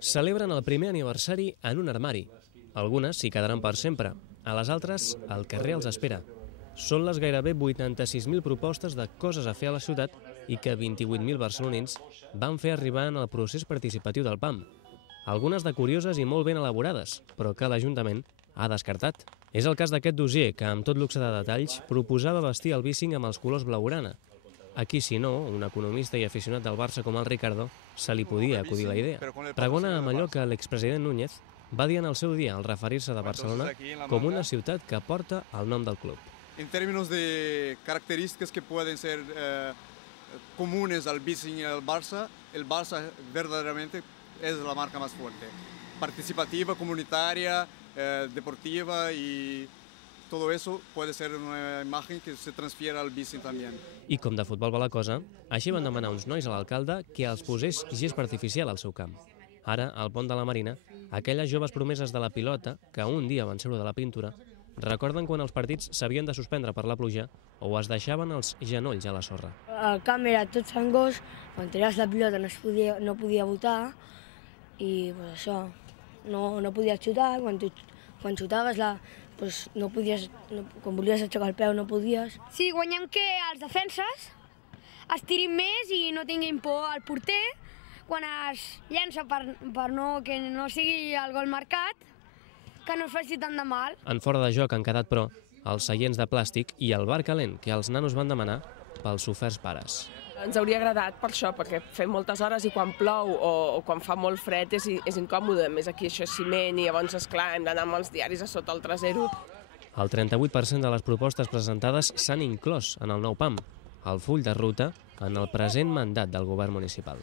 Celebren el primer aniversari en un armari. Algunes s'hi quedaran per sempre, a les altres el carrer els espera. Són les gairebé 86.000 propostes de coses a fer a la ciutat i que 28.000 barcelonins van fer arribar en el procés participatiu del PAM. Algunes de curioses i molt ben elaborades, però que l'Ajuntament ha descartat. És el cas d'aquest dossier que, amb tot luxe de detalls, proposava vestir el bicing amb els colors blaugrana. Aquí, si no, un economista i aficionat del Barça com el Ricardo se li podia acudir la idea. Pregona amb allò que l'expresident Núñez va dir en el seu dia al referir-se de Barcelona com una ciutat que porta el nom del club. En términos de características que pueden ser comunes al bicing y al Barça, el Barça verdaderamente es la marca más fuerte. Participativa, comunitaria, deportiva y todo eso puede ser una imagen que se transfiera al bicing también. I com de futbol va la cosa, així van demanar uns nois a l'alcalde que els posés gespa artificial al seu camp. Ara, al pont de la Marina, aquelles joves promeses de la pilota, que un dia van seure de la pintura, recorden quan els partits s'havien de suspendre per la pluja o es deixaven els genolls a la sorra. El camp era tot fangós, quan tenies la pilota no podia votar i pues, això, no podies xutar, quan xutaves no podies, quan volies aixecar el peu no podies. Sí, guanyem que els defenses es tirin més i no tinguin por al porter quan es llença que no sigui el gol marcat, que no es faci tant de mal. En fora de joc han quedat, però, els seients de plàstic i el bar calent que els nanos van demanar pels oferts pares. Ens hauria agradat per això, perquè fem moltes hores i quan plou o quan fa molt fred és incòmode. Més aquí això és ciment i llavors, esclar, hem d'anar amb els diaris a sota el trasero. El 38% de les propostes presentades s'han inclòs en el nou PAM, el full de ruta en el present mandat del govern municipal.